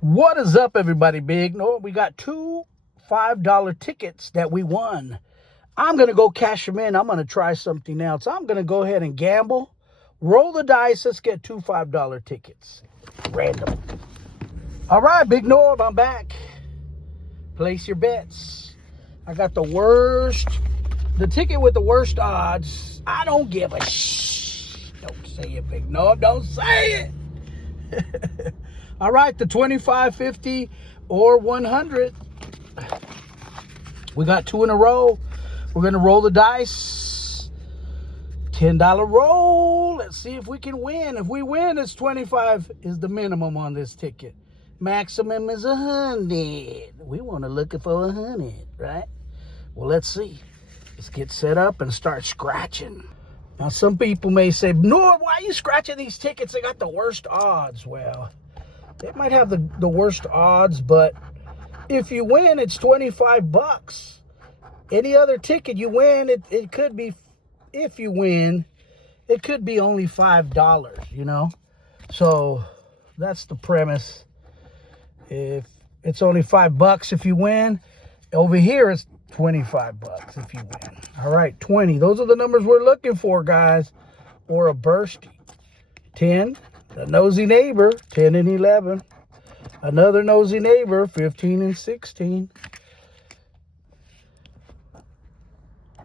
What is up, everybody? Big Norm. We got two $5 tickets that we won. I'm going to go cash them in. I'm going to try something else. I'm going to go ahead and gamble. Roll the dice. Let's get two $5 tickets. Random. All right, Big Norm, I'm back. Place your bets. I got the ticket with the worst odds. I don't give a Don't say it, Big Norm. Don't say it. All right, the 25, 50, or 100. We got two in a row. We're going to roll the dice. $10 roll. Let's see if we can win. If we win, it's 25 is the minimum on this ticket. Maximum is 100. We want to look for 100, right? Well, let's see. Let's get set up and start scratching. Now, some people may say, Norm, why are you scratching these tickets? They got the worst odds. Well, they might have the worst odds, but if you win, it's 25 bucks. Any other ticket you win, it could be, if you win, it could be only $5, you know? So that's the premise. If it's only $5 if you win, over here it's 25 bucks if you win. All right, 20. Those are the numbers we're looking for, guys. Or a bursty. 10, the nosy neighbor, 10 and 11. Another nosy neighbor, 15 and 16.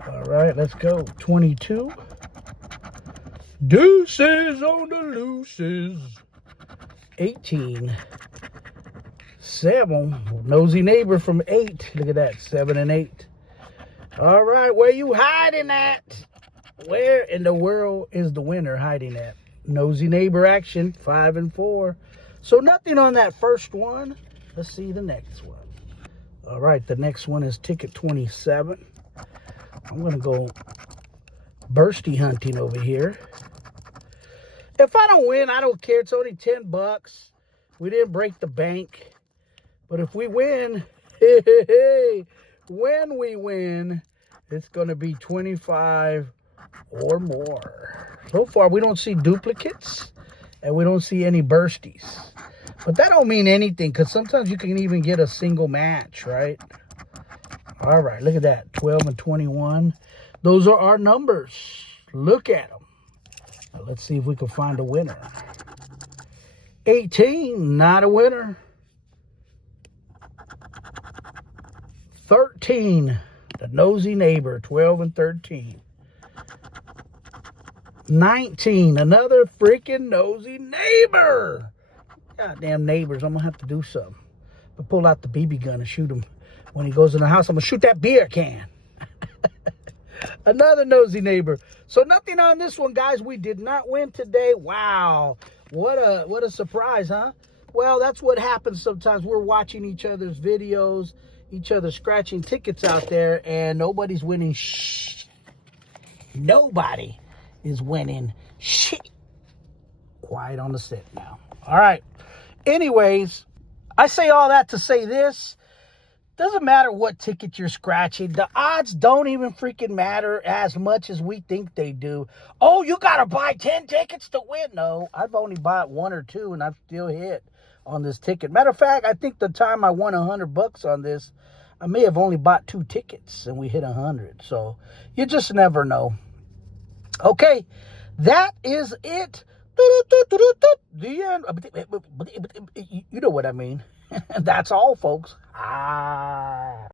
All right, let's go. 22. Deuces on the looses. 18. 7. Nosy neighbor from 8. Look at that, 7 and 8. All right, where you hiding at? Where in the world is the winner hiding at? Nosy neighbor action, 5 and 4. So nothing on that first one. Let's see the next one. All right, the next one is ticket 27. I'm going to go bursty hunting over here. If I don't win, I don't care. It's only 10 bucks. We didn't break the bank. But if we win, when we win, it's going to be 25 or more. So far, we don't see duplicates and we don't see any bursties. But that don't mean anything because sometimes you can even get a single match, right? All right, look at that, 12 and 21. Those are our numbers. Look at them. Now, let's see if we can find a winner. 18, not a winner. 13, the nosy neighbor, 12 and 13. 19, another freaking nosy neighbor. Goddamn neighbors, I'm going to have to do something. But pull out the BB gun and shoot him. When he goes in the house, I'm going to shoot that beer can. Another nosy neighbor. So nothing on this one, guys. We did not win today. Wow. What a surprise, huh? Well, that's what happens sometimes. We're watching each other's videos, each other scratching tickets out there, and nobody's winning shit. Nobody is winning shit. Quiet on the set now. All right. Anyways, I say all that to say this. Doesn't matter what ticket you're scratching. The odds don't even freaking matter as much as we think they do. Oh, you got to buy 10 tickets to win. No, I've only bought 1 or 2 and I've still hit on this ticket. Matter of fact, I think the time I won $100 on this, I may have only bought 2 tickets and we hit 100. So you just never know. Okay, that is it. The end. You know what I mean. That's all, folks.